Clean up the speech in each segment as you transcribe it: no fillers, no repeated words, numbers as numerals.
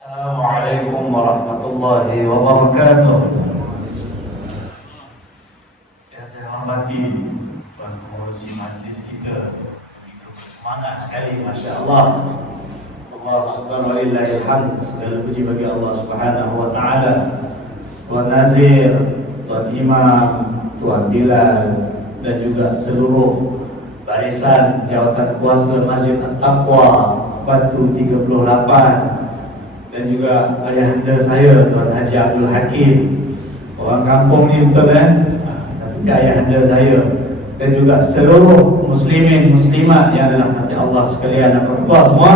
Assalamualaikum warahmatullahi wabarakatuh. Yang saya hormati tuan pengurusi majlis kita, begitu bersemangat sekali, Masya Allah. Allahu Akbar walillahil hamd. Segala puji bagi Allah Subhanahu wa taala. Tuan Nazir, Tuan Imam, Tuan Bilal dan juga seluruh barisan jawatan kuasa Masjid At-Taqwa Batu 38 dan juga ayahanda saya Tuan Haji Abdul Hakim. Orang kampung ni betul kan? Tapi ayahanda saya dan juga seluruh muslimin muslimat yang adalah hati Allah sekalian. Apa khabar semua?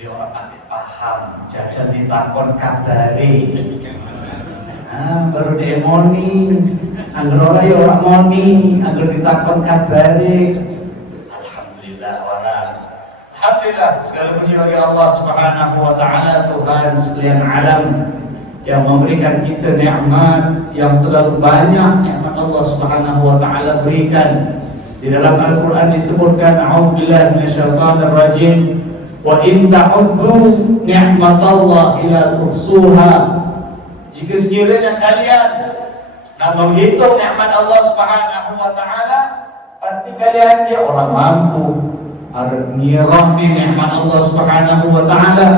Dia orang tak faham jajan ditakon kabari. Baru demoni. Angger ora ya orang moni, angger ditakon kabari. Alhamdulillah waras. Alhamdulillah, segala puji bagi Allah Subhanahu wa taala, Tuhan sekalian alam yang memberikan kita nikmat yang terlalu banyak. Nikmat Allah Subhanahu wa taala berikan. Di dalam Al-Qur'an disebutkan a'udzubillahi minasyaitonir rajim, wa in ta'uddu ni'matallahi la tuhsuha. Jika sekiranya kalian nak menghitung nikmat Allah Subhanahu wa taala, pasti kalian dia orang mampu ngirah nikmat Allah Subhanahu wa taala.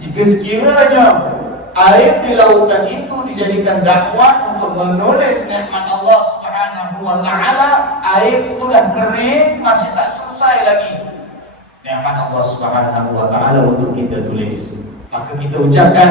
Jika sekiranya air di lautan itu dijadikan dakwah untuk menulis nikmat Allah Subhanahu wa taala, air itu dah kering, masih tak selesai lagi nikmat Allah Subhanahu wa taala untuk kita tulis. Maka kita ucapkan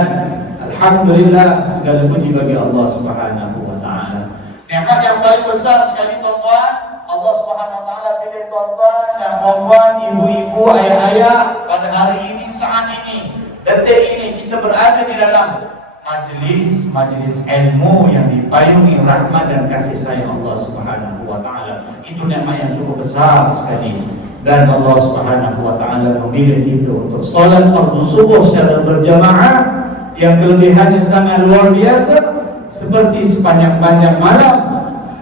alhamdulillah, segala puji bagi Allah Subhanahu wa taala. Nikmat yang paling besar sekali tuan-tuan, Allah Subhanahu wa taala pilih tuan-tuan dan puan-puan, ibu-ibu, ayah-ayah pada hari ini, saat ini, detik ini kita berada di dalam majlis ilmu yang dipayungi rahmat dan kasih sayang Allah Subhanahu wa taala. Itu nikmat yang cukup besar sekali. Dan Allah Subhanahu wa taala memilih kita untuk solat fardu subuh secara berjamaah yang kelebihannya sangat luar biasa. Seperti sepanjang-panjang malam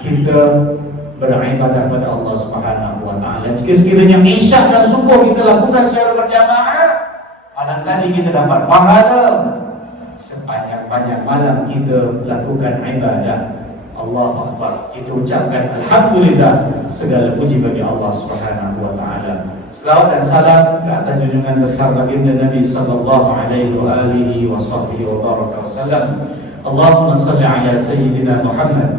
kita beribadah pada Allah Subhanahu wa taala. Jika sekiranya isyak dan subuh kita lakukan secara berjamaah, malam tadi kita dapat pahala. Sepanjang-panjang malam kita lakukan ibadah. Allahu Akbar. Kita ucapkan alhamdulillah, segala puji bagi Allah Subhanahu wa taala. Selawat dan salam ke atas junjungan besar baginda Nabi sallallahu alaihi wa alihi wa sahbihi wa baraka wasallam. Allahumma salli ala sayyidina Muhammad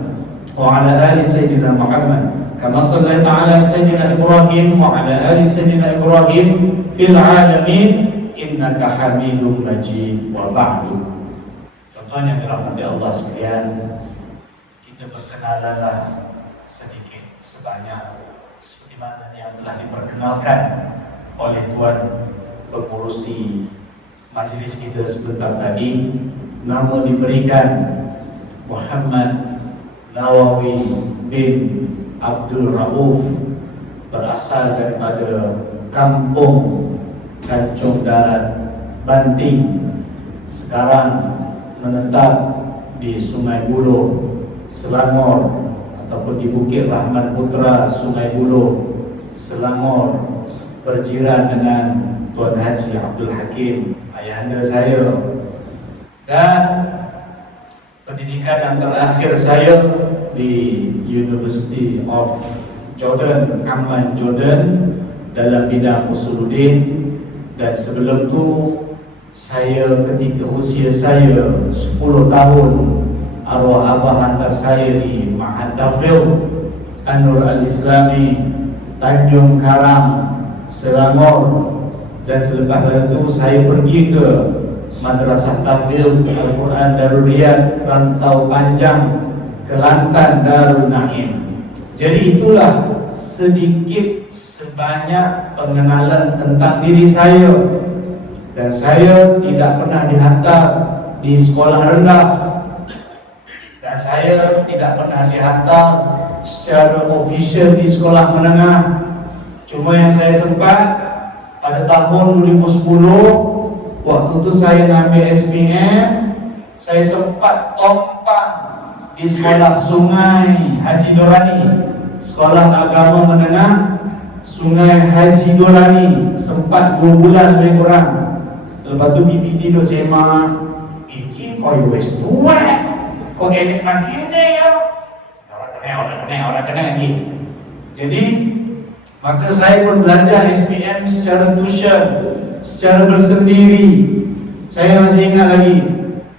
wa ala ali sayyidina Muhammad kama sallaita ala sayyidina Ibrahim wa ala ali sayyidina Ibrahim fil alamin innaka Hamidum Majid. Wa ba'du. Tuan-tuan yang dirahmati Allah sekalian, kita berkenalanlah sedikit sebanyak seperti mana yang telah diperkenalkan oleh Tuan pengurusi majlis kita sebentar tadi. Nama diberikan Muhammad Nawawi bin Abdul Rauf, berasal daripada kampung Kancung Darat, Banting. Sekarang menetap di Sungai Buloh, Selangor, ataupun di Bukit Rahmat Putra, Sungai Buloh, Selangor, berjiran dengan Tuan Haji Abdul Hakim, ayahanda saya. Dan pendidikan yang terakhir saya di University of Jordan, Amman, Jordan, dalam bidang usuluddin. Dan sebelum itu saya ketika usia saya 10 tahun, arwah abah hantar saya di Ma'had Tafriq An-Nur Al-Islami Tanjung Karang, Selangor. Dan selepas itu saya pergi ke Madrasah Tahfiz Al-Quran Darul Riyad Rantau Panjang, Kelantan, Darul Naim. Jadi itulah sedikit sebanyak pengenalan tentang diri saya. Dan saya tidak pernah dihantar di sekolah rendah, dan saya tidak pernah dihantar secara official di sekolah menengah. Cuma yang saya sempat pada tahun 2010, waktu itu saya ngambil SPM, saya sempat tompang di sekolah Sungai Haji Dorani, sekolah agama menengah Sungai Haji Dorani, sempat 2 bulan lebih kurang. Lepas tu PPT tu sema, iki kau wes tua, kau enek nak ini ya. Orang kena lagi. Jadi maka saya pun belajar SPM secara tuition, secara bersendiri. Saya masih ingat lagi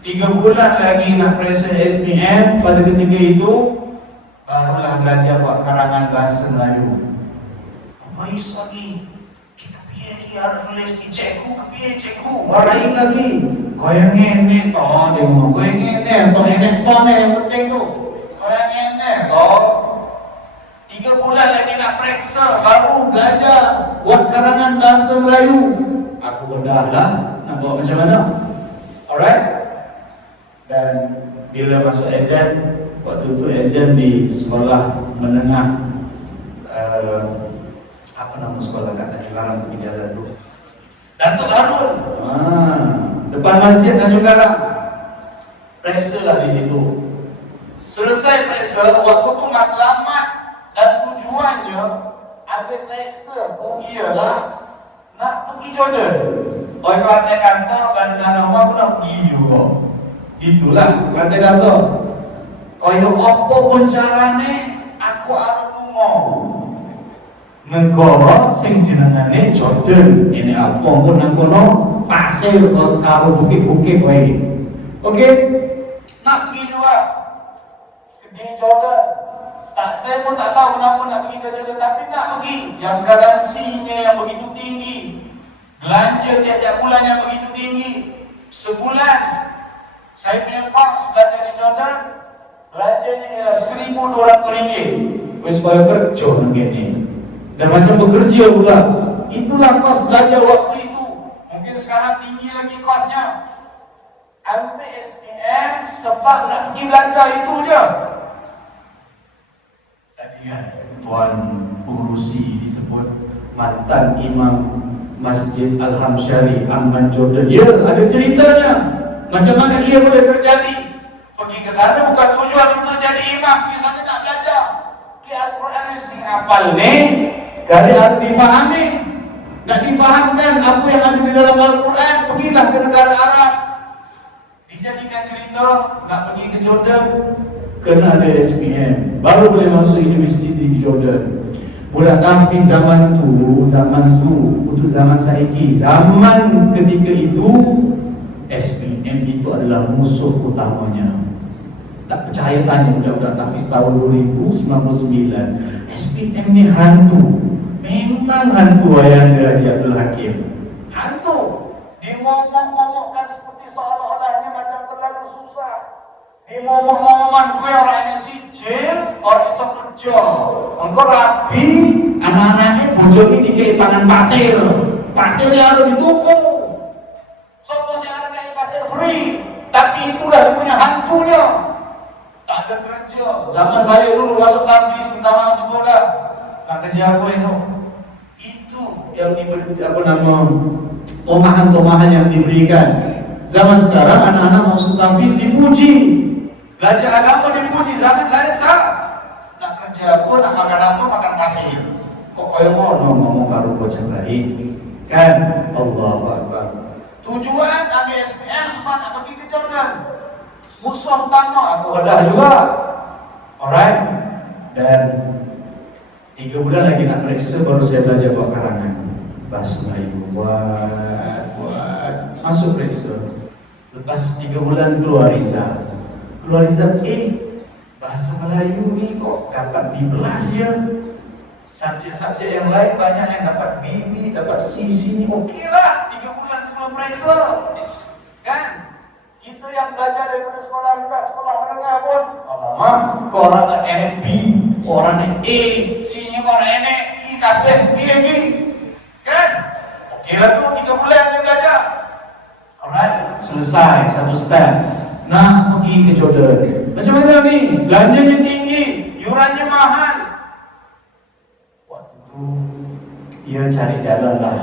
3 bulan lagi nak periksa SPM. Pada ketika itu barulah belajar buat karangan bahasa Melayu. Baik lagi. Kita pergi harus tulis di cikgu. Warai lagi. Kau yang enek toh, dia ngomong kau yang enek toh, enek toh ni yang penting tu. Kau yang enek toh. 3 bulan lagi nak periksa, baru belajar buat karangan bahasa Melayu. Aku dah lah nak buat macam mana. Alright. Dan bila masuk exam, waktu itu exam di sekolah menengah apa nama sekolah kat Tanjung tepi jalan tu, Datuk Harun, depan masjid Tanjung Karang. Periksa lah di situ. Selesai periksa, waktu tu matlamat dan tujuannya ambil periksa. Ialah nak pergi Jordan. Orang kata bandar nama aku nak pergi juga. Itulah kata kaya apa pun carane aku harus lunga negara sing jenengane Jordan. Ini apa pun nang kono pasir karo bukit-bukit wae. Okey, nak pergi juga di Jordan. Saya pun tak tahu kenapa nak pergi ke Jordan, tapi nak pergi. Yang garasinya yang begitu tinggi, belanja tiap-tiap bulan yang begitu tinggi. Sebulan saya punya kos belajar di Jordan, belanjanya ialah RM1,200. Wes supaya kerja begini. Dan macam bekerja pula. Itulah kos belajar waktu itu. Mungkin sekarang tinggi lagi kosnya. Ambil SPM sebab nak pergi belajar itu je. Tadi kan Tuan Pengurusi disebut mantan imam Masjid Al-Hamsyari Amman Jordan. Ya, ada ceritanya. Macam mana ia boleh terjadi? Pergi ke sana bukan tujuan untuk jadi imam, pergi sana nak belajar. Al-Quran mesti hafal ni, dari harus difahami. Nak difahamkan apa yang ada di dalam Al-Quran, pergilah ke negara Arab. Dijadikan cerita nak pergi ke Jordan, kena ada SPM, baru boleh masuk universiti di Jordan. Budak Hafiz zaman tu, untuk zaman saiki, zaman ketika itu SPM itu adalah musuh utamanya. Tak percaya tanya budak-budak Hafiz tahun 2099, SPM ni hantu. Memang hantu Ayahanda Haji Abdul Hakim. Hantu. Dimomong-momongkan seperti seolah-olahnya macam terlalu susah. Dimomong-momongkan kau orang ini sijil, orang iso kerja. Engkau rapi, anak-anaknya bujoni dikei pangan pasir. Pasir yang harus dituku. Sopo sing ada kayak pasir free. Tapi itulah punya hantunya. Tak ada kerja. Zaman saya dulu masuk tablis, pertama sekolah. Nak kerja apa esok? Itu yang diberi tomahan-tomahan yang diberikan. Zaman sekarang anak-anak masuk tablis dipuji. Belajar agama dipuji. Zaman saya tak. Nak kerja apa, nak makan apa, makan pasir. Kok kaya ngomong karo bocah baik. Kan? Allahu Akbar. Tujuan ambil SPM sebab nak pergi ke Jordan. Musuh utama aku ada juga. Alright. Dan 3 bulan lagi nak periksa, baru saya belajar buat karangan bahasa Melayu. Buat masuk periksa. Lepas 3 bulan keluar result, bahasa Melayu ni kok dapat B+ ya. Subjek-subjek yang lain banyak yang dapat B, dapat C, ni okey lah 3 bulan sebelum periksa. Kan? Kita yang belajar daripada sekolah rendah, sekolah menengah pun alamak, kau orang nak enek B, orang nak A, C-nya kau orang enek E, kabeh B lagi. Kan? Okey lah tu 3 bulan dia belajar. Alright, selesai satu step. Nak pergi ke Jordan. Macam mana ni? Belanjanya tinggi, yurannya mahal. Waktu tu ia cari jalan lah,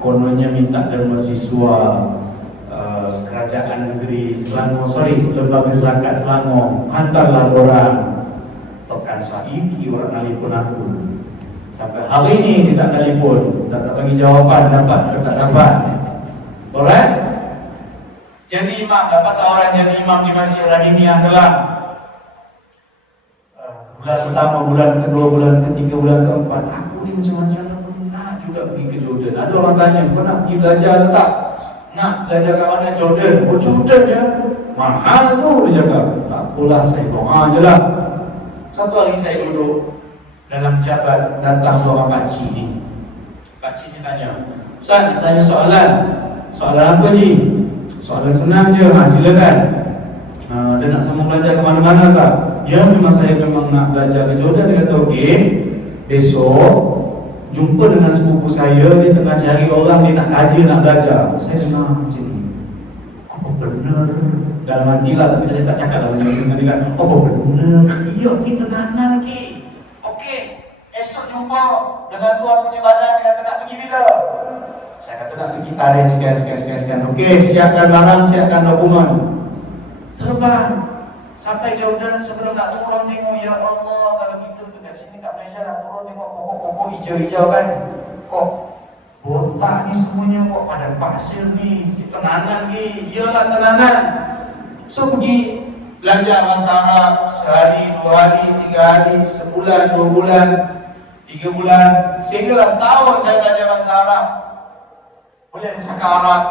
kononnya minta dari mahasiswa kerajaan negeri Selangor, lembaga zakat Selangor, hantarlah orang. Tekan saiki orang telefon aku. Sampai hari ini dia tak telefon, tak bagi jawapan dapat atau tak dapat. Alright? Jadi imam, dapat tawaran jadi imam di Masjid Rahimiyah Kelang. Bulan pertama, bulan kedua, bulan ketiga, bulan keempat, aku ni macam-macam pernah juga pergi ke Jordan. Ada orang tanya, pernah pergi belajar atau tak? Nak belajar kat mana? Jordan. Oh Jordan je, mahal tu, dia cakap. Tak apalah, saya doa je lah. Satu hari saya duduk dalam jabat, datang seorang pakcik ni. Pakcik ni tanya, Ustaz, nak tanya soalan. Soalan apa Ji? Soalan senang je, silakan. Dia nak sama belajar ke mana-mana tak? Ya, memang saya memang nak belajar ke Jordan. Dia kata okey, besok jumpa dengan sepupu saya. Dia tengah cari orang, dia nak kaji, nak belajar. Saya dengar macam ni, apa benar? Dalam hati lah, tapi saya tak cakap dalam hati dengan dia kan, apa benar? Iya, kita nanan ki. Okey, esok jumpa dengan tuan punya badan. Dia kata nak pergi bila? Saya kata nak pergi tarikh sekian. Okey, siapkan barang, siapkan dokumen. Terbang sampai Jordan. Sebelum nak turun tengok, ya Allah, kalau kita dekat sini kat Malaysia nak turun tengok pokok-pokok hijau-hijau kan, kok botak ni semuanya, kok padang pasir ni, kita tenanan ni. Iyalah tenanan. So pergi belajar bahasa Arab sehari, 2 hari, 3 hari, sebulan, 2 bulan, 3 bulan, sehinggalah setahun saya belajar bahasa Arab. Boleh cakap Arab.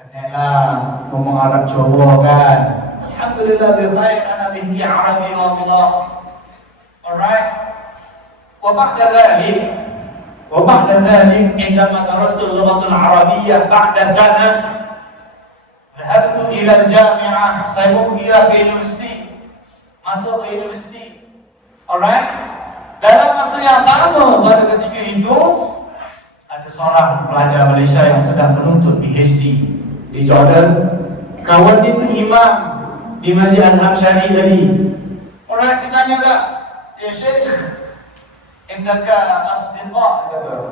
Kenalah ngomong Arab coba kan. Alhamdulillah bi khair, ana bihki Arabi radillah. Alright. Wa ba'da dhalik indama darastu al-lughah al-arabiyyah ba'da sana dhahabtu ila al-jami'ah. Saya pun pergi ke universiti. Masuk ke universiti. Alright. Dalam masa yang sama pada ketika itu ada seorang pelajar Malaysia yang sedang menuntut PhD di Jordan. Kawan itu imam di Masjid Al-Hamsyari tadi. Orang ditanya tak, ya Syekh, indaka asdiqa?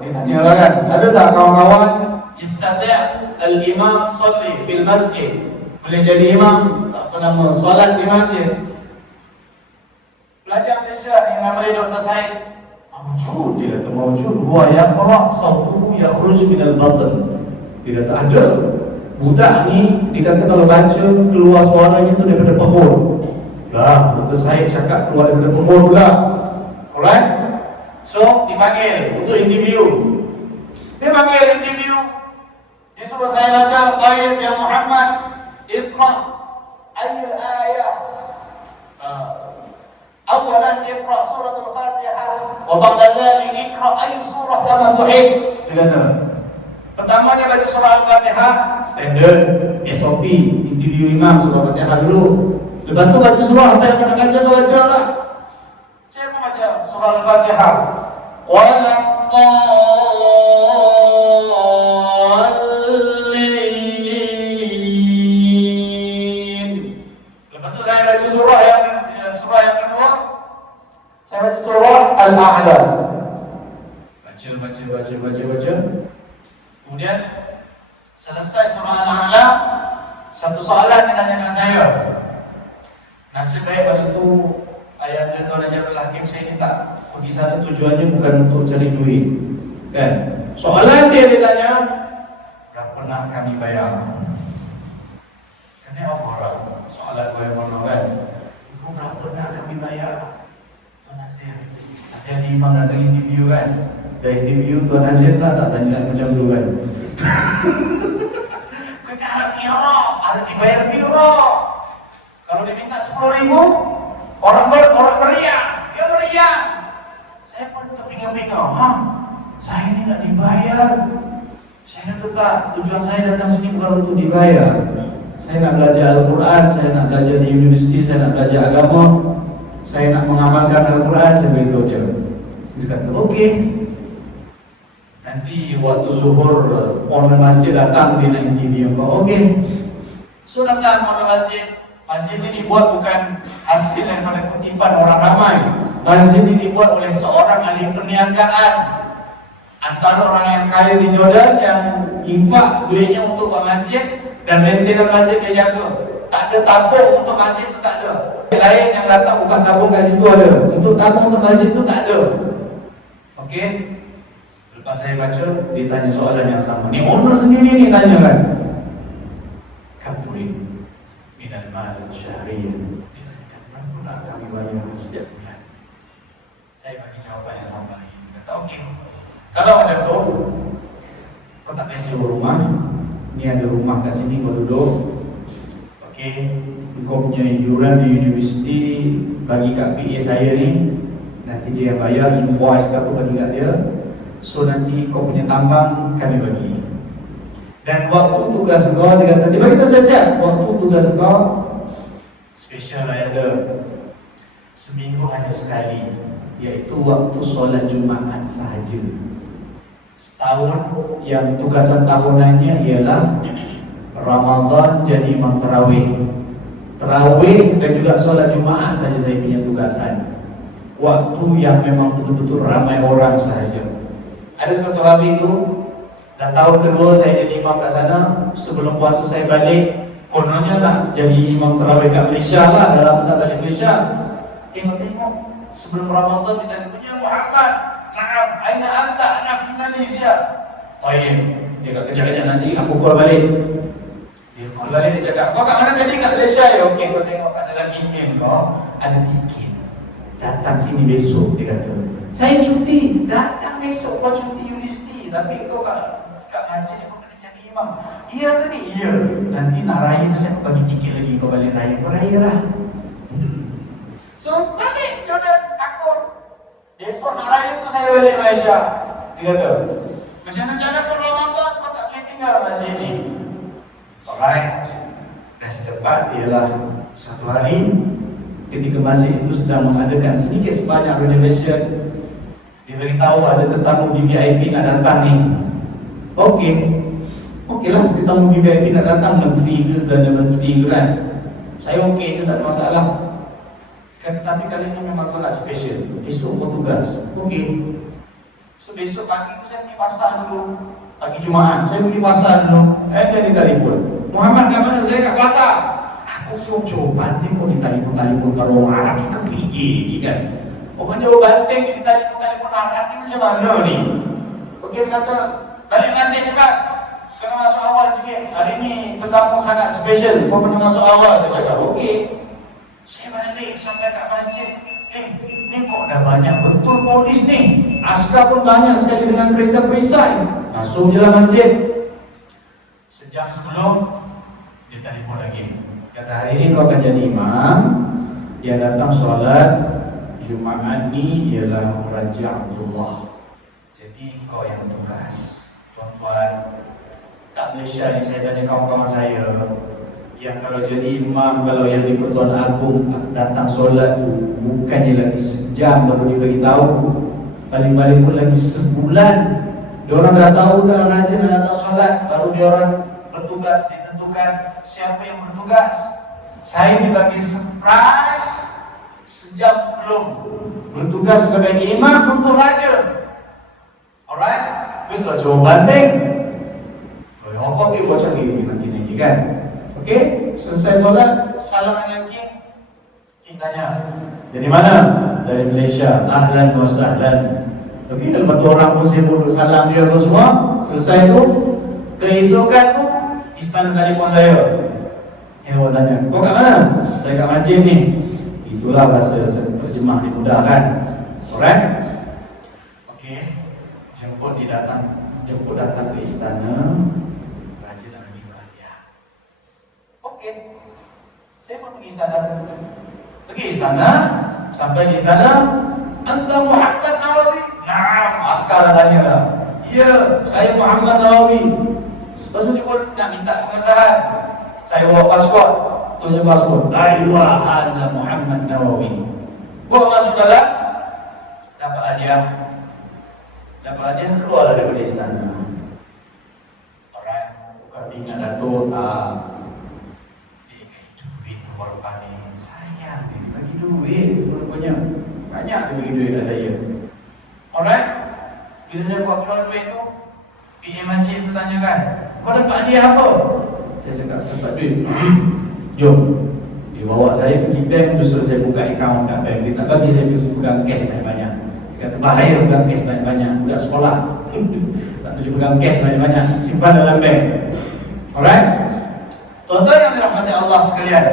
Ditanya kan, ada tak kawan-kawan istati' al-imam salli fil masjid, boleh jadi imam, solat di masjid? Pelajar Malaysia yang namanya Dr. Said, mawjud, dia kata mawjud. Huwa yaqra' sawtuhu yakhruj minal batn. Dia kata ada. Budak ni, dia kata kalau baca keluar suaranya tu daripada perut. Lah, Dr. Said cakap keluar daripada perut pula. Alright? So, dipanggil untuk interview. Dia panggil interview. Dia suruh saya baca ayat yang Muhammad, Iqra' ayat ayat. Awalan Iqra' surah Al-Fatihah, wa ba'da dhalik Iqra' ayat surah kama tuhib. Dia kata, pertamanya baca surah Al-Fatihah, standard SOP, interview imam surah Al-Fatihah dulu. Lepas tu baca surah, apa yang kena baca tu baca lah. Saya pun baca surah Al-Fatihah. Wal-dallin. Lepas tu saya baca surah yang kedua. Saya baca surah Al-A'la. Baca. Kemudian selesai surah Al-A'la, satu soalan dia tanyakan saya. Nasib baik masa itu ayah dan Tuan Haji Abdul Hakim saya ni tak pergi sana, tujuannya bukan untuk cari duit kan. Soalan dia tanya, berapa nak kami bayar? Kena apa orang? Soalan gue yang mana kan, kau berapa nak kami bayar? Tuan Haji ada imam datang interview kan. Dah interview Tuan Haji tak tanya macam tu kan. Kita harap piro, harus dibayar piro. Kalau dia minta 10.000, orang meriah, dia meriah. Saya pun terpinga-pinga, saya ini nak dibayar. Saya kata tak, tujuan saya datang sini bukan untuk dibayar. Saya nak belajar Al-Quran, saya nak belajar di universiti, saya nak belajar agama, saya nak mengamalkan Al-Quran. Saya beritahu dia. Dia kata, okey. Nanti waktu zuhur owner masjid datang, dia nak interview. Okey. So datang owner masjid. Masjid ini dibuat bukan hasil daripada kutipan orang ramai. Masjid ini dibuat oleh seorang ahli perniagaan, antara orang yang kaya di Jordan yang infak duitnya untuk buat masjid dan maintenance masjid dia jaga. Tak ada tabung untuk masjid itu, tak ada. Lain yang datang bukan tabung kat situ ada. Untuk tabung untuk masjid itu tak ada. Okey. Pas saya baca, ditanya soalan yang sama. Ni owner sendiri ni tanya kan. Kapuri minal mal syahriyan. Berapa kami bayar setiap bulan? Saya bagi jawapan yang sama lagi. Kata okey. Kalau macam tu, kau tak payah sewa rumah. Ni ada rumah kat sini kau duduk. Okey, kau punya yuran di universiti bagi kat PA saya ni. Nanti dia yang bayar, invoice apa bagi kat dia. So nanti kau punya tambang kami bagi. Dan waktu tugas kau, dia kata, dia bagi tahu saya, waktu tugas kau special lah ada. Seminggu hanya sekali, iaitu waktu solat Jumaat sahaja. Setahun yang tugasan tahunannya ialah Ramadan jadi imam tarawih. Tarawih dan juga solat Jumaat saja saya punya tugasan. Waktu yang memang betul-betul ramai orang sahaja. Ada satu hari itu, dah tahun kedua saya jadi imam kat sana. Sebelum puasa saya balik, kononnya nak jadi imam tarawih kat Malaysia lah, dalam tak balik Malaysia. Tengok-tengok, sebelum Ramadan kita punya Muhammad, naam, aina anta, ana fi Malaysia. Oh iya, dia kat kejap-kejap nanti aku call balik. Dia call balik, dia cakap, kau kat mana tadi? Kat Malaysia ya? Okey, kau tengok kat dalam email kau, ada tiket. Datang sini besok, dia kata. Saya cuti, datang besok. Kau cuti universiti, tapi kau kat masjid kau kena jadi imam. Iya ke ni? Iya. Nanti nak raya nanti aku bagi tiket lagi. Kau balik raya, kau raya lah. So balik Jordan, aku besok nak raya tu saya balik Malaysia. Dia kata, macam mana cara kau Ramadan kau tak boleh tinggal masjid ni? Alright. Dan sedepan ialah satu hari ketika masjid itu sedang mengadakan sedikit sebanyak renovation, dia beritahu ada tetamu VIP nak datang ni. Okey lah, tetamu VIP nak datang, menteri ke Perdana Menteri ke kan. Saya okey je, tak ada masalah. Tetapi kali ini memang solat special. Besok kau tugas. Okey. So besok pagi tu saya pergi pasar dulu. Pagi Jumaat saya pergi pasar dulu. Dia telefon, Muhammad kat mana? Saya kat pasar. Aku coba tengok di telefon kalau orang Arab kita pergi kan. Orang Jawa Banting di telefon Arab ni macam mana ni? Okey, dia kata balik masjid cepat. Kena masuk awal sikit. Hari ni tetamu sangat special. Kau kena masuk awal, dia cakap. Okey. Saya balik sampai kat masjid. Ni kok dah banyak betul polis ni. Askar pun banyak sekali dengan kereta perisai. Masuk je lah masjid. Sejam sebelum dia telefon lagi. Kata hari ni kau akan jadi imam. Yang datang solat Jumaat ni ialah Raja Abdullah. Jadi kau yang tugas. Tuan-tuan, kat Malaysia ni saya tanya kawan-kawan saya, yang kalau jadi imam, kalau yang di Pertuan Agung datang solat tu bukannya lagi sejam baru dia beritahu, paling-paling pun lagi sebulan. Diorang dah tahu dah raja nak datang solat, baru diorang bertugas, ditentukan siapa yang bertugas. Saya dibagi surprise sejam sebelum bertugas sebagai imam untuk raja. Alright, wis lah Jawa Banting. Kalau apa ke bocah lagi kan. Okey, selesai solat, salam dengan King tanya, dari mana? Dari Malaysia. Ahlan wa sahlan. Okey, lepas tu orang pun sibuk salam dia tu semua. Selesai tu, keesokan tu istana telefon saya. Dia tanya, kau kat mana? Saya kat masjid ni. Itulah bahasa terjemah dimudahkan. Alright? Okey, jemput datang ke istana. Okey, saya pun pergi istana. Sampai di istana, anta Muhammad Nawawi? Naam, askar tanya lah. Ya, saya Muhammad Nawawi. Lepas tu dia pun nak minta pengesahan. Saya bawa pasport, tunjuk pasport. Aywa haza Muhammad Nawawi. Bawa masuk dalam, dapat hadiah. Keluar daripada istana. Alright, bukan ingat Dato' tak. Sayang dia bagi duit rupanya. Banyak dia bagi duit kat saya. Alright. Bila saya buat keluar duit tu, PA masjid tu tanyakan, kau dapat hadiah apa? Saya cakap dapat duit. Jom. Dia bawa saya pergi bank, terus saya buka akaun kat bank. Dia tak bagi saya pegang cash banyak-banyak. Dia kata bahaya pegang cash banyak-banyak. Budak sekolah, Tak perlu pegang cash banyak-banyak, simpan dalam bank. Alright? Tuan-tuan yang dirahmati Allah sekalian.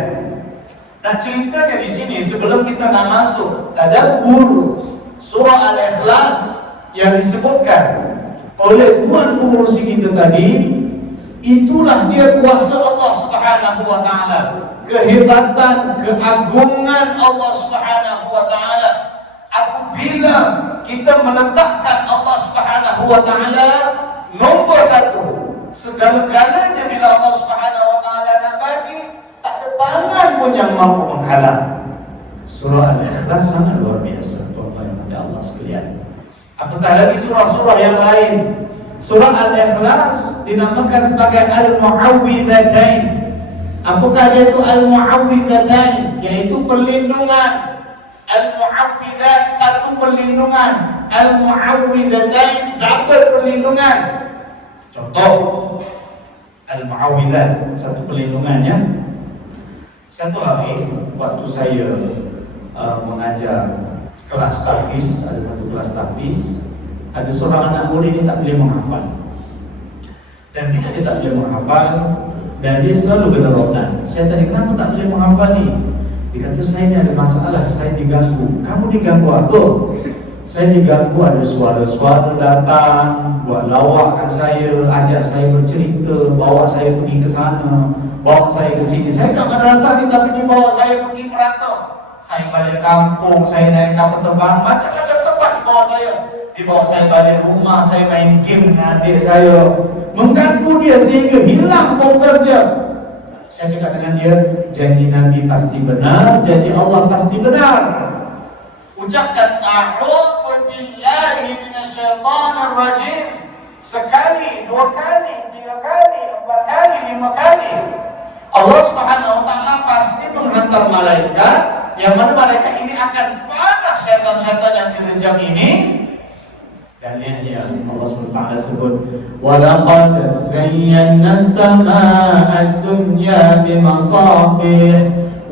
Nah, ceritanya di sini sebelum kita nak masuk tadabbur surah Al-Ikhlas yang disebutkan oleh tuan pengurusi kita tadi, itulah dia kuasa Allah Subhanahu wa taala, kehebatan, keagungan Allah Subhanahu wa taala. Apabila kita meletakkan Allah Subhanahu wa taala nombor satu, segala-galanya bila Allah Subhanahu wa taala nak bagi, tak ada tangan pun yang mampu menghalang. Surah Al-Ikhlas sangat luar biasa, tuan-tuan yang ada Allah sekalian. Apatah lagi surah-surah yang lain. Surah Al-Ikhlas dinamakan sebagai Al-Mu'awwidhatain. Apakah dia itu Al-Mu'awwidhatain? Yaitu perlindungan. Al-Mu'awwidhat, satu perlindungan. Al-Mu'awwidhatain, double perlindungan. Contoh Al-Mu'awwidhat, satu perlindungannya. Satu hari waktu saya mengajar kelas tahfiz, ada satu kelas tahfiz, ada seorang anak murid ini tak boleh menghafal. Dan bila dia tak boleh menghafal, dan dia selalu berderotan. Saya tanya, kenapa tak boleh menghafal ni? Dia kata, saya ni ada masalah, saya diganggu. Kamu diganggu apa? Saya diganggu, ada suara-suara datang, buat lawak kat saya, ajak saya bercerita, bawa saya pergi ke sana, bawa saya ke sini. Saya tak madrasah ni, tapi dia bawa saya pergi merata. Saya balik kampung, saya naik kapal terbang, macam-macam tempat dibawa saya. Dibawa saya balik rumah, saya main game dengan adik saya. Mengganggu dia sehingga hilang fokus dia. Saya cakap dengan dia, janji Nabi pasti benar, janji Allah pasti benar. Ucapkan a'udzu billahi minasyaitonir rajim sekali, dua kali, tiga kali, empat kali, lima kali. Allah Subhanahu wa taala pasti menghantar malaikat, yang mana malaikat ini akan panah syaitan-syaitan yang direjam ini. Dalilnya Allah SWT sebut, وَلَقَدْ زَيَّنَّا السَّمَاءَ الدُّنْيَا بِمَصَابِيحَ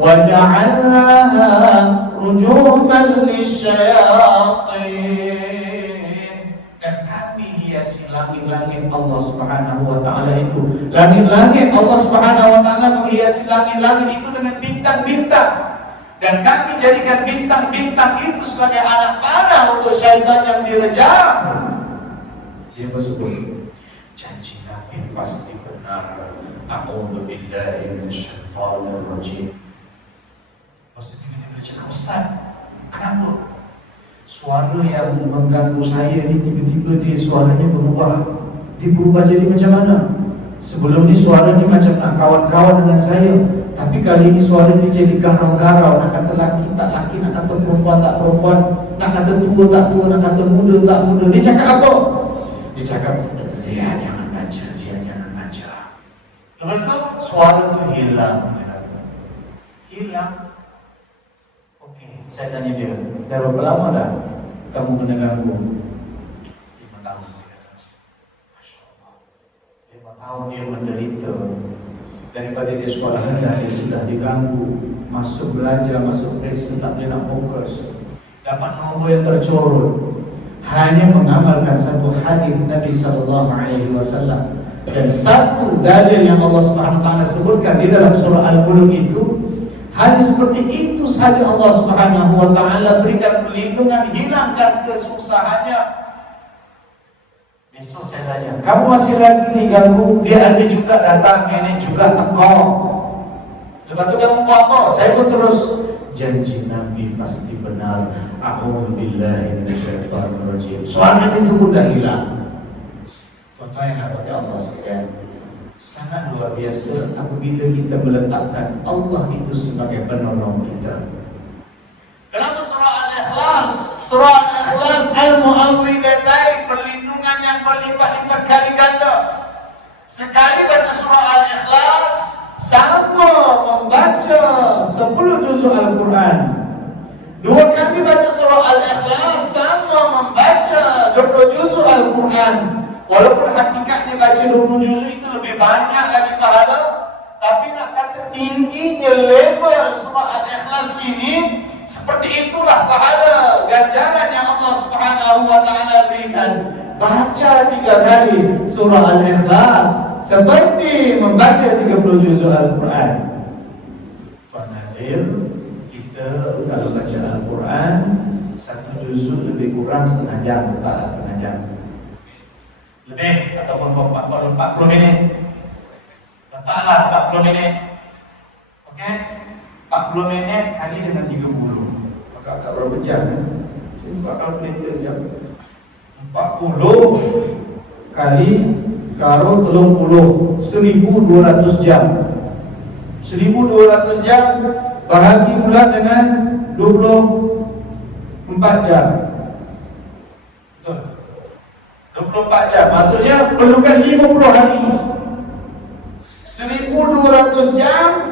وَجَعَلْنَاهَا رُجُومًا لِلشَّيَاطِينِ. Dan kami hiasi langit-langit Allah Subhanahu wa taala itu. Langit-langit Allah Subhanahu wa taala menghiasi langit-langit itu dengan bintang-bintang. Dan kami jadikan bintang-bintang itu sebagai anak panah untuk syaitan yang direjam. Dia bersebut, janji Nabi pasti benar. A'udzu billahi minasyaitonir rajim. Maksudnya dia bercakap, Ustaz, kenapa? Suara yang mengganggu saya ni tiba-tiba dia suaranya berubah. Dia berubah jadi macam mana? Sebelum ni suara ni macam nak kawan-kawan dengan saya, tapi kali ini suara ni jadi garau-garau. Nak kata laki tak laki, nak kata perempuan tak perempuan, nak kata tua tak tua, nak kata muda tak muda. Dia cakap apa? Dia cakap, Zia jangan baca, Zia jangan baca. Lepas tu suara tu hilang. Hilang. Okey, saya tanya dia, dah berapa lama dah kamu kena ganggu? 5 tahun. Masya Allah, 5 tahun dia menderita. Daripada dia sekolah rendah, dia sudah diganggu. Masuk belajar, masuk periksa, tak boleh nak fokus. Dapat nombor yang tercorot. Hanya mengamalkan satu hadis Nabi SAW. Dan satu dalil yang Allah Subhanahu Wa Taala sebutkan di dalam surah Al-Mulk itu, hanya seperti itu saja Allah Subhanahu Wa Taala berikan perlindungan, hilangkan kesusahannya. Besok saya tanya, kamu masih lagi diganggu? Dia ada juga datang, nenek juga teko. Lepas tu kamu buat apa? Saya pun terus, janji Nabi pasti benar. A'udzu billahi minasyaitonir rajim. Suara itu pun dah hilang. Tuan-tuan yang ada Allah sekalian, sangat luar biasa apabila kita meletakkan Allah itu sebagai penolong kita. Kenapa surah Al-Ikhlas? Surah Al-Ikhlas Al-Mu'awwidhatain, perlindungan yang berlipat-lipat kali ganda. Sekali baca surah Al-Ikhlas sama membaca 10 juzuk Al-Quran. 2 kali baca surah Al-Ikhlas sama membaca 20 juzuk Al-Quran. Walaupun hakikatnya baca 20 juzuk itu lebih banyak lagi pahala, tapi nak kata tingginya level surah Al-Ikhlas ini, seperti itulah pahala ganjaran yang Allah Subhanahu Wa Taala berikan. baca 3 kali surah Al-Ikhlas seperti membaca 30 juz Al-Quran. Tuan Nazir, kita kalau baca Al-Quran 1 juz lebih kurang setengah jam, taklah setengah jam lebih, ataupun 40 minit. Letaklah 40 minit. Okey, 40 minit kali dengan 30. Maka agak berapa jam kan? Saya buat kalkulator jam. 40 kali karo 30, 1200 jam. 1200 jam bahagi pula dengan 24 jam. Betul. 24 jam. Maksudnya perlukan 50 hari. 1200 jam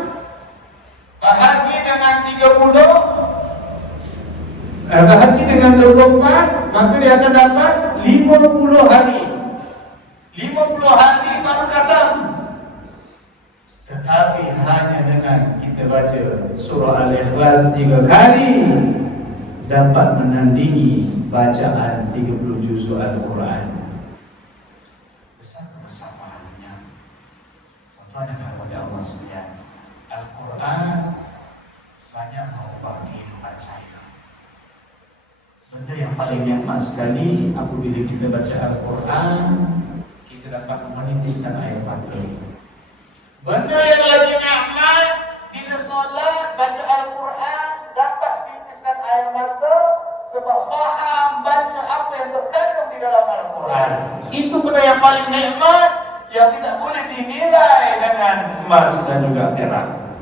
bahagi dengan 30, bahagi dengan 24, maka dia akan dapat 50 hari. 50 hari baru khatam. Tetapi hanya dengan kita baca surah Al-Ikhlas 3 kali dapat menandingi bacaan 30 juz Al-Quran. Besar kebersamaan. Contohnya kepada Allah sekalian, Al-Quran banyak mengubah kehidupan saya. Benda yang paling nikmat sekali apabila kita baca Al-Quran, kita dapat menitiskan air mata. Benda yang lagi nikmat bila solat baca Al-Quran dapat titiskan air mata sebab faham baca apa yang terkandung di dalam Al-Quran. Itu benda yang paling nikmat yang tidak boleh dinilai dengan emas dan juga perak.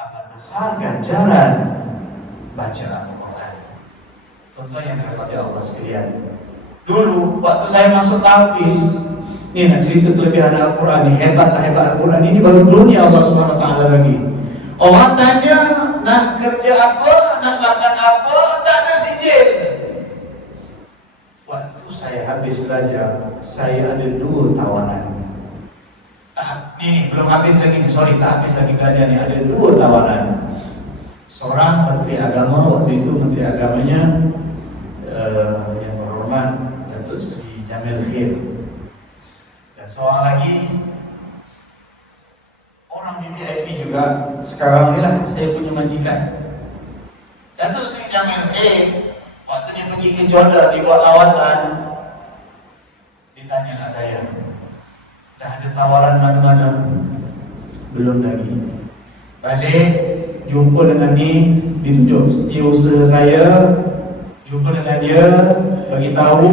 Amat besar ganjaran baca Al-Quran. Contoh yang dapati Allah sekalian. Dulu waktu saya masuk tahfiz, ini nak cerita kelebihan Al-Quran ni, hebatlah hebat Al-Quran ini baru dunia Allah SWT lagi. Orang tanya nak kerja apa, nak makan apa, tak ada sijil. Waktu saya habis belajar, saya ada 2 tawaran. Ni belum habis lagi, sorry, tak habis lagi belajar ni, ada 2 tawaran. Seorang Menteri Agama, waktu itu Menteri Agamanya yang berhormat Datuk Seri Jamil Khair. Dan seorang lagi orang BBIP juga sekarang ni lah, saya punya majikan. Datuk Seri Jamil Khair waktu dia pergi ke Jordan, dia buat lawatan, dia tanya kat saya, dah ada tawaran mana-mana? Belum lagi. Balik jumpa dengan ni, ditunjuk setiausaha saya, jumpa dengan dia, bagi tahu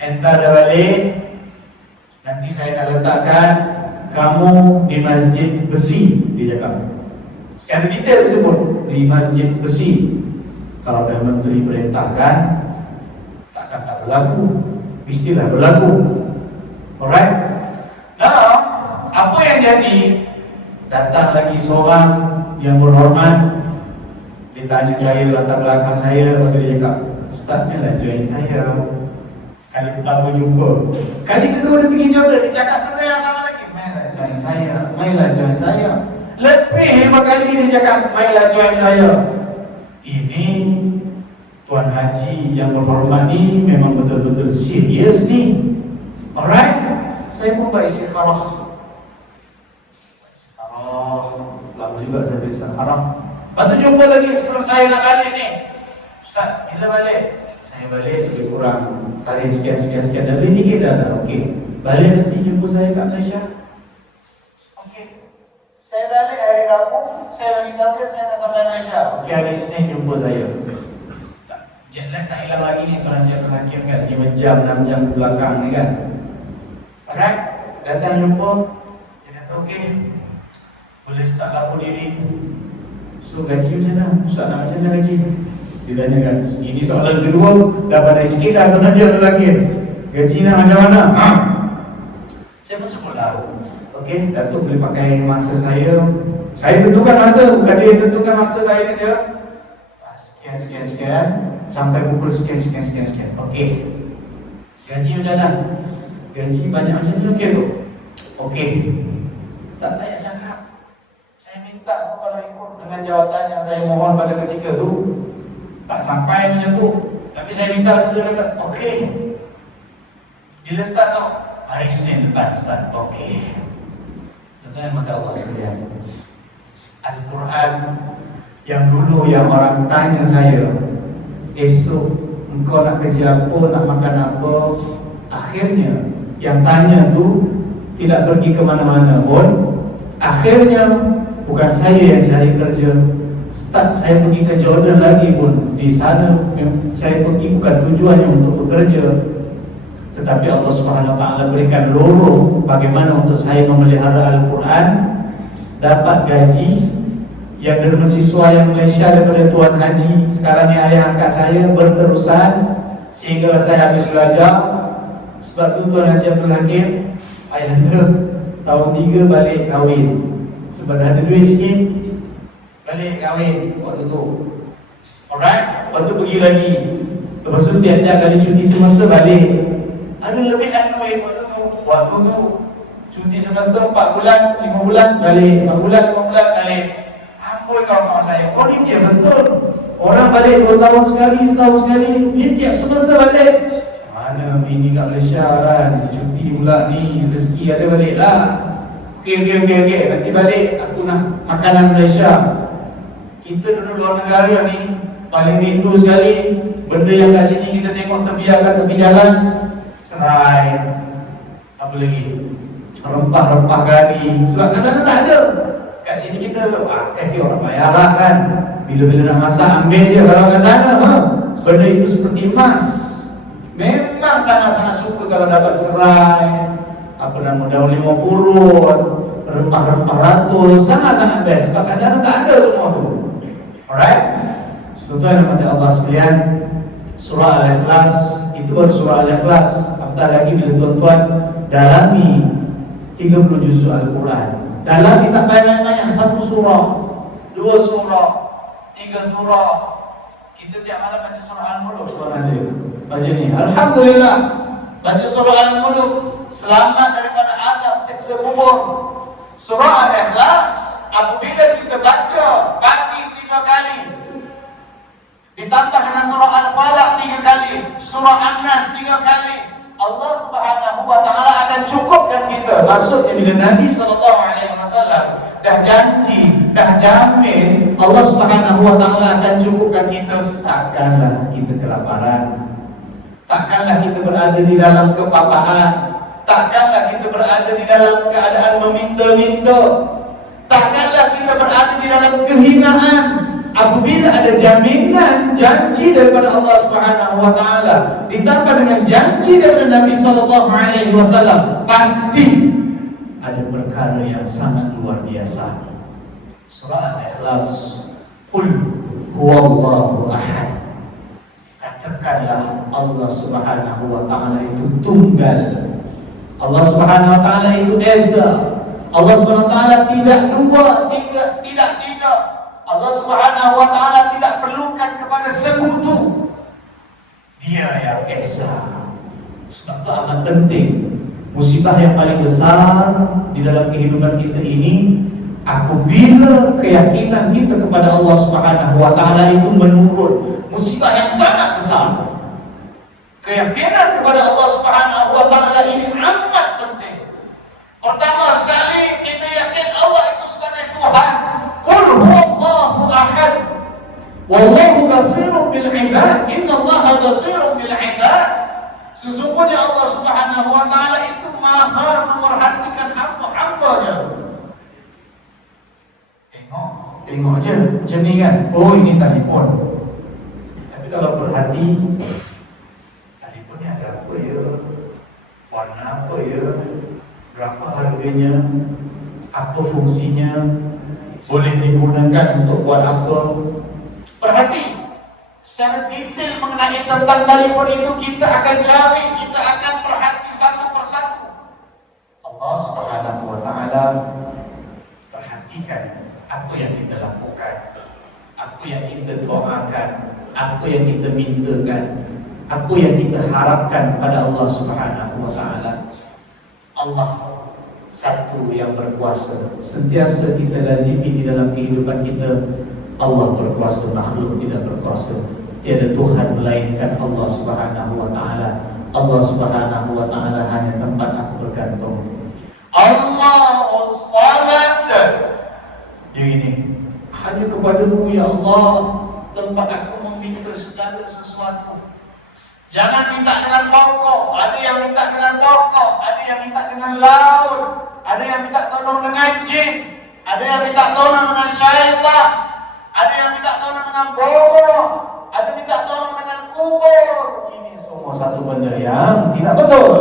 entar dah balik, nanti saya nak letakkan kamu di masjid besi, dia cakap. Secara detail disebut di masjid besi. Kalau dah menteri perintahkan, takkan tak berlaku, mestilah berlaku. Alright. Now, apa yang jadi? Datang lagi seorang yang berhormat, ditanya saya latar belakang saya, lepas dia cakap, Ustaz ni lah join saya. Kali pertama jumpa, kali kedua dia pergi Jordan, dia cakap benda yang sama lagi, mainlah join saya, mainlah join saya. Lebih 5 kali dia cakap, mainlah join saya. Ini Tuan Haji yang berhormat ni memang betul-betul serius ni. Alright, saya pun buat istikharah. Lama juga saya beri istikharah. Lepas tu jumpa lagi sebelum saya nak balik ni, Ustaz, bila balik? Saya balik lebih kurang tarikh sekian dan lebih dikit dah. Okey, balik nanti jumpa saya kat Malaysia. Okey, saya balik hari Rabu, saya bagi tahu dia saya nak sampai Malaysia. Okey, hari Isnin jumpa saya. Jet lag tak hilang lagi ni, tuan jet lag kan 5 jam 6 jam ke belakang ni kan. Alright, datang jumpa, dia kata okey, boleh start lapor diri. So gaji macam mana? Ustaz nak macam mana gaji? Dia tanyakan. Ini soalan kedua, dah pandai sikit dah tuan ajar lelaki. Gaji nak macam mana? Saya pun sekolah. Okey, Datuk boleh pakai masa saya. Saya tentukan masa, bukan dia tentukan masa saya saja. Sekian sampai pukul sekian. Okey. Gaji macam mana? Gaji banyak macam mana okey tu? Okey. Tak payah cakap. Saya minta tu kalau ikut dengan jawatan yang saya mohon pada ketika tu, tak sampai macam tu. Tapi saya minta saudara kata, okey. Bila start tu? Hari Senin depan start. Okey. Tuan-tuan mata Allah sekalian. Al-Quran yang dulu yang orang tanya saya, esok engkau nak kerja apa, nak makan apa, akhirnya yang tanya tu tidak pergi ke mana-mana pun. Akhirnya bukan saya yang cari kerja. Start saya pergi ke Jordan lagi pun, di sana saya pergi bukan tujuannya untuk bekerja, tetapi Allah Subhanahu Wa Taala berikan lorong bagaimana untuk saya memelihara Al-Quran, dapat gaji yang bersiswa yang Malaysia daripada Tuan Haji. Sekarang ni ayah angkat saya berterusan sehingga saya habis belajar. Sebab tu Tuan Haji Abdul Hakim, ayah anda tahun 3 balik kahwin. Sebab dah ada duit sikit, balik kahwin waktu tu. Alright, waktu pergi lagi. Lepas tu tiap-tiap kali cuti semester balik. Ada lebihan duit waktu tu. Waktu tu cuti semester 4 bulan, 5 bulan balik, 4 bulan, 5 bulan balik. Amboi kawan-kawan saya, oh ni dia betul. Orang balik 2 tahun sekali, setahun sekali, dia tiap semester balik. Mana bini kat Malaysia kan, cuti pula ni, rezeki ada balik lah. Okey, nanti balik aku nak makanan Malaysia. Kita duduk luar negara ni, paling rindu sekali benda yang kat sini kita tengok tepi jalan, serai, apa lagi, rempah-rempah kari. Sebab kat sana tak ada. Kat sini kita kaki orang bayar lah kan. Bila-bila nak masak ambil je. Kalau kat sana benda itu seperti emas. Memang sangat-sangat suka kalau dapat serai, apa nama, daun limau purut, rempah-rempah ratus. Sangat-sangat best. Sebab kat sana tak ada semua tu. Alright. Tuan-tuan dan puan Allah sekalian, surah Al-Ikhlas itu baru surah Al-Ikhlas. Apatah lagi bila tuan-tuan dalami 30 juzul Al-Quran. Dalam kita banyak-banyak 1 surah, 2 surah, 3 surah. Kita tiap malam baca surah Al-Muluk. Tuan Azim, baca ni, alhamdulillah. Baca surah Al-Muluk, selamat daripada azab siksa kubur. Surah Al-Ikhlas, apabila kita baca pagi 3 kali, ditambah dengan surah Al-Falaq 3 kali, surah An-Nas 3 kali, Allah Subhanahu Wa Taala akan cukupkan kita. Maksudnya bila Nabi SAW dah janji, dah jamin, Allah Subhanahu Wa Taala akan cukupkan kita. Takkanlah kita kelaparan, takkanlah kita berada di dalam kepapaan, takkanlah kita berada di dalam keadaan meminta-minta, takkanlah kita berada di dalam kehinaan. Apabila ada jaminan, janji daripada Allah Subhanahu Wa Taala ditambah dengan janji daripada Nabi Sallallahu Alaihi Wasallam, pasti ada perkara yang sangat luar biasa. Surah Al-Ikhlas, Qul huwallahu ahad. Katakanlah Allah Subhanahu Wa Taala itu tunggal. Allah Subhanahu Wa Taala itu esa. Allah Subhanahu Wa Taala tidak dua, tidak tiga. Allah Subhanahu Wa Taala tidak perlukan kepada sekutu. Dia yang esa. Sebab itu amat penting. Musibah yang paling besar di dalam kehidupan kita ini, apabila keyakinan kita kepada Allah Subhanahu Wa Taala itu menurun. Musibah yang sangat besar. Keyakinan kepada Allah Subhanahu Wa Taala ini amat penting. Pertama sekali kita yakin Allah itu sebagai Tuhan. Qul huwallahu ahad. Wallahu basirun bil ibad. Innallaha basirun bil ibad. Sesungguhnya Allah Subhanahu Wa Taala itu Maha memerhatikan hamba-hambanya. Tengok je macam ni kan. Oh, ini telefon. Tapi kalau perhati, telefon ni ada apa ya? Warna apa ya? Berapa harganya? Apa fungsinya? Boleh digunakan untuk buat apa? Perhati secara detail mengenai tentang telefon itu. Kita akan cari, kita akan perhati satu persatu. Allah Subhanahu Wa Taala perhatikan apa yang kita lakukan, apa yang kita doakan, apa yang kita mintakan, apa yang kita harapkan kepada Allah Subhanahu Wa Taala. Allah satu yang berkuasa. Sentiasa kita lazimi di dalam kehidupan kita, Allah berkuasa, makhluk tidak berkuasa. Tiada Tuhan melainkan Allah Subhanahu wa taala. Allah Subhanahu wa taala hanya tempat aku bergantung. Allahus Samad. Dia ini, hanya kepadamu ya Allah tempat aku meminta segala sesuatu. Jangan minta dengan pokok. Ada yang minta dengan pokok, ada yang minta dengan laut, ada yang minta tolong dengan jin, ada yang minta tolong dengan syaitan, ada yang minta tolong dengan bobo, ada minta tolong dengan kubur. Ini semua satu benda yang tidak betul.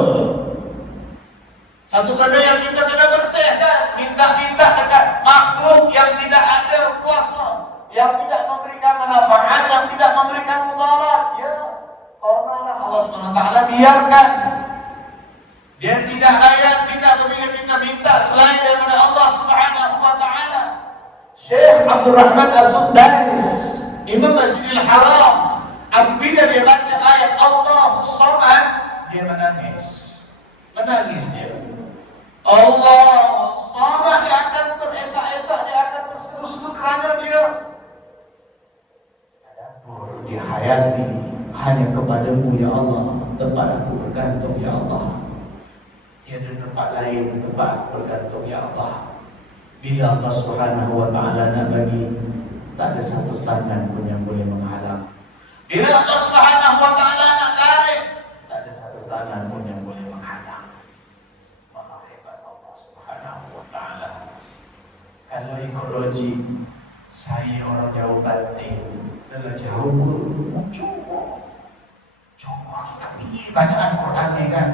Satu benda yang kita kena bersihkan. Minta-minta dekat makhluk yang tidak ada kuasa, yang tidak memberikan manfaat, yang tidak memberikan mudarat. Ya, Allah SWT biarkan. Dia tidak layak kita apabila kita minta selain daripada Allah Subhanahu wa taala. Syekh Abdul Rahman As-Sudais, Imam Masjidil Haram, apabila dia baca ayat Allahus Samad, dia menangis. Menangis dia. Allahus Samad, dia akan teresak-esak, dia akan terseru-seru kerana dia tadabbur, dia hayati hanya kepadamu ya Allah tempat aku bergantung ya Allah. Tiada tempat lain tempat aku bergantung ya Allah. Bila Allah Subhanahu wa taala nak bagi, tak ada satu tangan pun yang boleh menghalang. Bila Allah Subhanahu wa taala nak tarik, tak ada satu tangan pun yang boleh menghalang. Maha hebat Allah Subhanahu wa taala. Kalau ikut logik, saya orang jauh Banting, adalah jauh Cuma kita pilih bacaan Quran ni kan.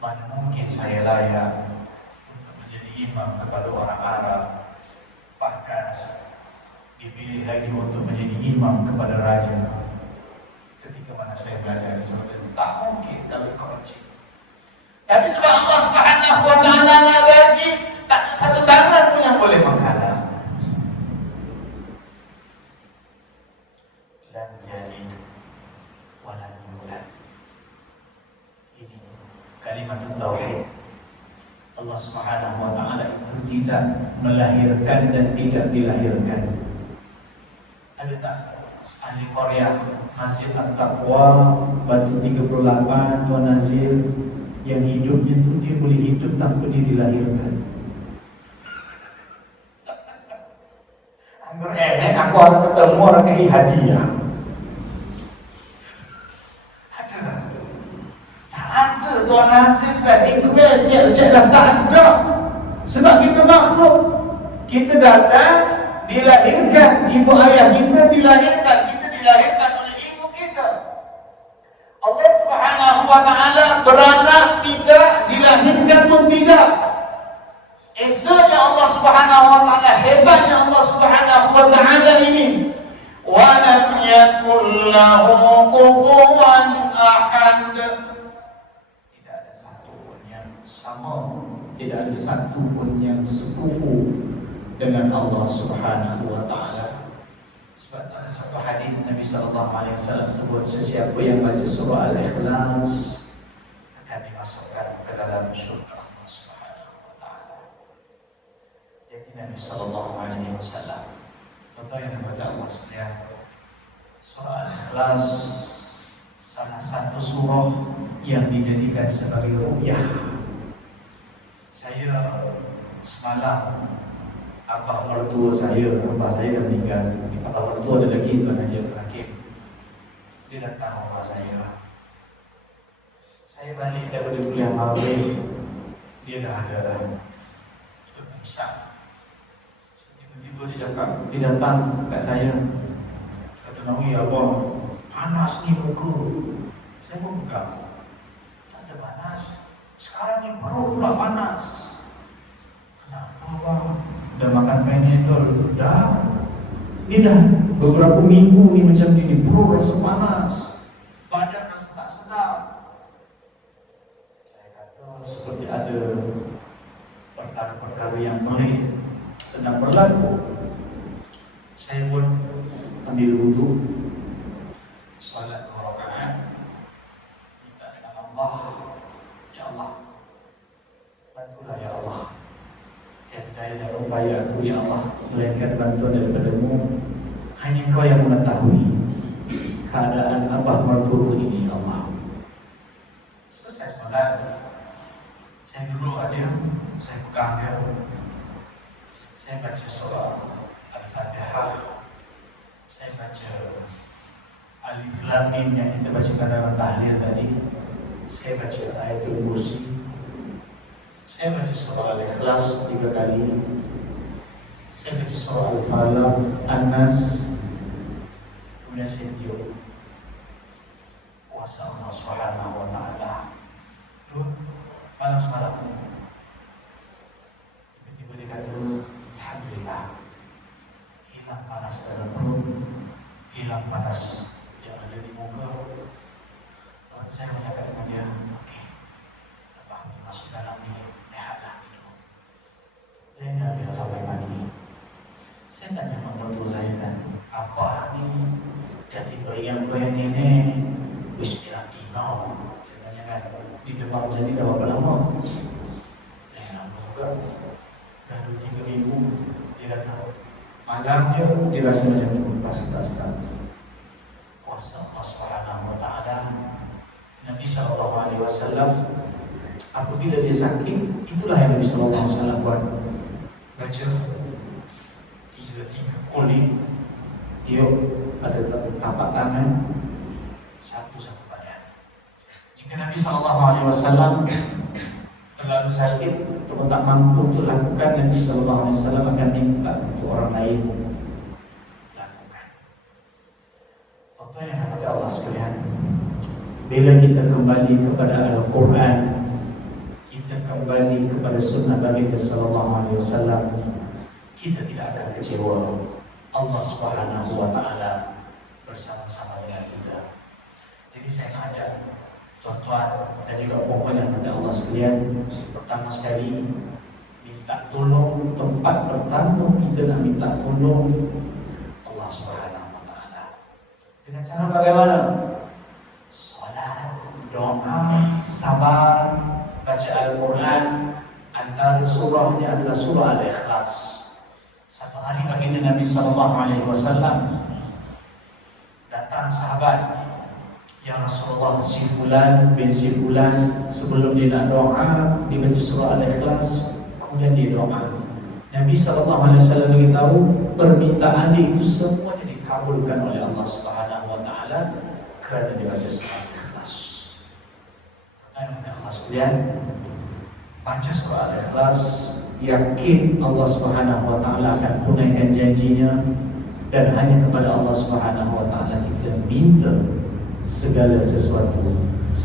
Mana mungkin saya layak untuk menjadi imam kepada orang Arab, bahkan dipilih lagi untuk menjadi imam kepada raja. Ketika mana saya belajar di sana, tak mungkin kalau korupsi. Tapi sebab Allah Subhanahu wa taala nak bagi, tak ada satu tangan pun yang boleh menghalang. Lam yalid wa lam yulad. Ini kalimat tauhid. Allah Subhanahu wa taala itu tidak melahirkan dan tidak dilahirkan. Ada tak ahli Korea Masjid At-Taqwa Batu 38 Tuan Nazir yang hidupnya itu dia boleh hidup tanpa dia dilahirkan? Aku orang ketemu orang kaya hadiah. Ada tak? Tak ada Tuan Nazir kan. Itu siap-siap dah tak ada. Sebab kita makhluk. Kita datang, dilahirkan. Ibu ayah kita dilahirkan. Kita dilahirkan oleh ibu kita. Allah Subhanahu wa taala beranak tidak, dilahirkan pun tidak. Esanya Allah Subhanahu wa taala, hebatnya Allah Subhanahu wa taala ini. Wa lam yakul lahu kufuwan ahad. Tidak ada satu pun yang sama, tidak ada satu pun yang sekufu dengan Allah Subhanahu wa taala. Sebab ada satu hadis Nabi sallallahu alaihi wasallam sebut, sesiapa yang baca surah Al-Ikhlas akan dimasukkan ke dalam syurga Allah Subhanahu wa taala. Jadi Nabi sallallahu alaihi wasallam, contoh yang dibaca Allah sekalian, surah Al-Ikhlas salah satu surah yang dijadikan sebagai ruqyah. Saya semalam, abah mertua saya dah meninggal. Abah mertua ada lagi, Tuan Haji Abdul Hakim. Dia datang rumah saya. Saya balik daripada kuliah maghrib, dia dah ada dah. Dia isyak. Tiba-tiba dia cakap, dia datang kat saya. Kata, "Nawi abah, panas ni muka." Saya pun pegang. Tak ada panas. Sekarang ni perut pula panas. Kenapa abah? Dah makan Panadol? Dah. Ni dah beberapa minggu ni macam ni, perut rasa panas, badan rasa tak sedap. Saya kata seperti ada perkara-perkara yang baik sedang berlaku. Saya pun ambil wudu, salat 2 rakaat, minta dengan Allah, "Ya Allah, bantulah ya Allah. Tiada daya dan upaya aku ya Allah, melainkan bantuan daripada-Mu. Hanya Kau yang mengetahui keadaan abah mertua ini ya Allah. Selesai sholat, saya dulu hadir, saya pegang dia, saya baca surah Al-Fatihah, saya baca Alif Lam Mim yang kita bacakan dalam tahlil tadi, saya baca Ayatul Kursi, saya baca surah Al-Ikhlas 3 kali, saya baca surah Al-Falaq, An-Nas, kemudian saya tiup kuasa Allah Subhanahu wa Ta'ala. Malam semalam tiba-tiba dia kata, alhamdulillah, hilang panas dalam perut, hilang panas yang ada di muka. Lalu saya menyatakan dengan dia, okey, abang masuk dalam ni, lihatlah gitu. Dia dah bilang sampai pagi. Saya tanya mak mertua saya kan, apa ni jati beriang kau yang ini wis pirang dino? Saya tanya kan, di depan jadi dah berapa lama? Lama juga, dah 2-3 minggu. Dia datang malam je, dia rasa macam tu, pas-paskan kuasa Allah Subhanahu wa Ta'ala. Nabi SAW apabila dia sakit, itulah yang Nabi SAW buat. Baca 3 kuli, dia ada tapak tangan, sapu-sapu badan. Jika Nabi SAW terlalu sakit atau tak mampu untuk lakukan, Nabi SAW akan minta untuk orang lain lakukan. Contoh yang ada Allah sekalian, bila kita kembali kepada Al-Quran, kita kembali kepada Sunnah Baginda SAW, kita tidak akan kecewa. Allah Subhanahu wa Ta'ala bersama-sama dengan kita. Jadi saya nak ajak tuan-tuan dan juga puan-puan yang ada Allah sekalian, pertama sekali minta tolong. Tempat pertama kita nak minta tolong Allah Subhanahu wa Ta'ala. Dengan cara bagaimana? Salat, doa, sabar, baca Al-Quran. Antara surahnya adalah surah Al-Ikhlas. Satu hari baginda Nabi SAW datang sahabat, ya Rasulullah, si fulan bin si fulan sebelum dia nak doa, dia baca surah Al-Ikhlas, kemudian dia doa. Nabi SAW beritahu permintaan dia itu semuanya dikabulkan oleh Allah Subhanahu wa Ta'ala kerana dia baca surah Al-Ikhlas. Allah sekalian, baca surah Al-Ikhlas, yakin Allah Subhanahu wa Ta'ala akan tunaikan janjinya, dan hanya kepada Allah Subhanahu wa Ta'ala kita minta segala sesuatu.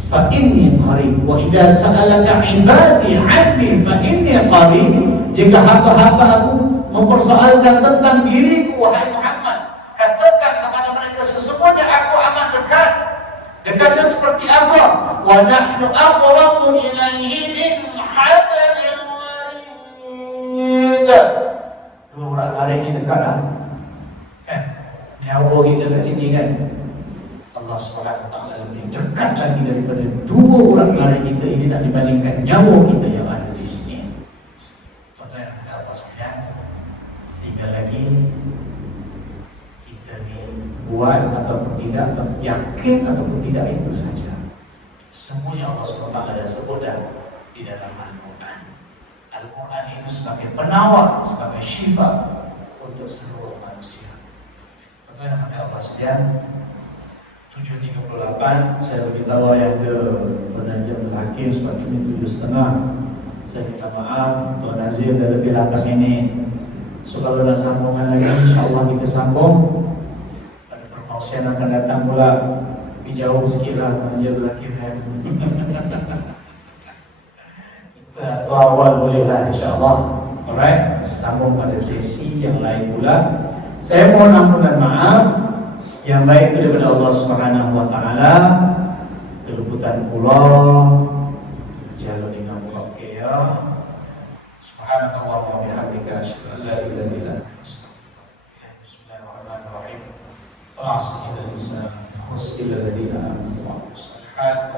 Fa inni qarib wa idza sa'alaka 'ibadi 'anni fa inni qarib. Jika hamba-hambaku mempersoalkan tentang diriku, wahai Muhammad, katakan kepada mereka sesungguhnya aku amat dekat. Dekatnya seperti apa? Wa nahnu aqrabu ilaihi min hablil warid. Dua orang hari ini dekat dah. Kan? Nyawa kita kat sini kan. Allah SWT lebih dekat lagi daripada dua orang hari kita ini, nak dibandingkan nyawa kita yang ada di sini. Tuan-tuan yang ada Allah sekalian, tinggal lagi kita ni buat ataupun tidak, atau yakin ataupun tidak, itu saja. Semuanya Allah SWT dah sebut dah di dalam Al-Quran. Al-Quran itu sebagai penawar, sebagai syifa untuk seluruh manusia. Tuan-tuan yang ada Allah sekalian, 7.38 saya beritahu yang ke Tuan Najib Al-Hakim, sepatutnya 7.30. Saya minta maaf, Tuan Nazir dah lebih belakang ini. So kalau nak sambungan lagi, insyaAllah kita sambung. Pada perkongsian akan datang pula. Tapi jauh sikit lah Tuan Najib Al-Hakim. Kita awal bolehlah insyaAllah. Alright, sambung pada sesi yang lain pula. Saya mohon ampun dan maaf yang baik itu daripada Allah Subhanahu wa Ta'ala, keluputan pula jalur dengan muqaqqiyah. Subhanallah wa bihamdika, asyhadu an la ilaha illa anta, bismillahirrahmanirrahim. Wa as'alul insan khusila ladina amanu wa salihah.